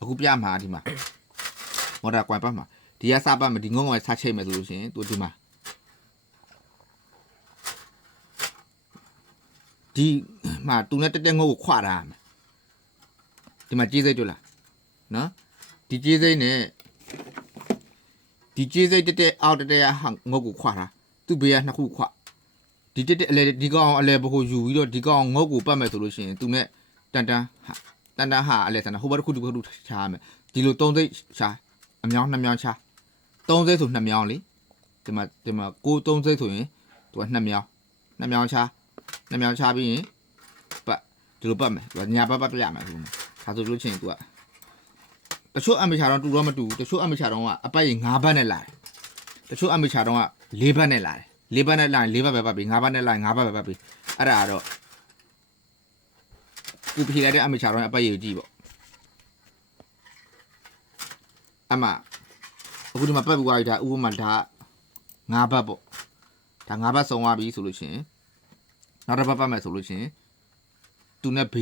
အခုပြမှာဒီမှာမော်တာကွိုင်ပတ်မှာဒီကစားပတ်မှာဒီငုံငုံစားချိတ်မယ်ဆိုလို့ရှိရင်သူဒီမှာဒီမှာသူနဲ့တက်ငုံကိုခွာတာဒီမှာကြေးစိတ်တွေ့လားနော်ဒီကြေးစိတ်နဲ့ဒီကြေးစိတ်တက်အောက်တက်ငုံကိုခွာတာသူ့ဘေးကနှစ်ခုခွာဒီတက်အလဲဒီကောင်အလဲဘကိုယူပြီးတော့ဒီကောင်ငုံကိုပတ်မယ်ဆိုလို့ရှိရင်သူနဲ့တန်ဟာအလဲဆန်ဟိုဘက်တစ်ခုတစ်ခုချားမယ်ဒီလို3စိတ်ချားအမြောင်း2မြောင်းချား3စိတ်ဆို2မြောင်းလေဒီမှာကို3စိတ်ဆိုရင်သူက2မြောင်းချား2မြောင်းချားပြီးရင်ပတ်ဒီလိုပတ်မယ်သူကညာပတ်ပြရမယ်ဆိုဒါဆိုလို့ချင်းသူကတချို့အမေချာတော့တူတော့မတူတချို့အမေချာတော့ကအပတ်ရင်9ဘတ်နဲ့လာတယ်တချို့အမေချာတော့က4ဘတ်နဲ့လာတယ်4ဘတ်နဲ့လာရင်4ဘတ်ပဲပတ်ပြီး9ဘတ်နဲ့လာရင်9ဘတ်ပဲပတ်ပြီးအဲ့ဒါကတော့သူဖြေလိုက်တဲ့အမေချာတော့အပတ်ရေကြည့်ပေါ့အမအခုဒီမှာပတ်ပြီးသွားပြီဒါဥပမာဒါ9ဘတ်ပေါ့ဒါ9ဘတ်ဆုံးသွားပြီဆိုလို့ချင်းနောက်တစ်ဘတ်ပတ်မယ်ဆိုလို့ချင်းသူနဲ့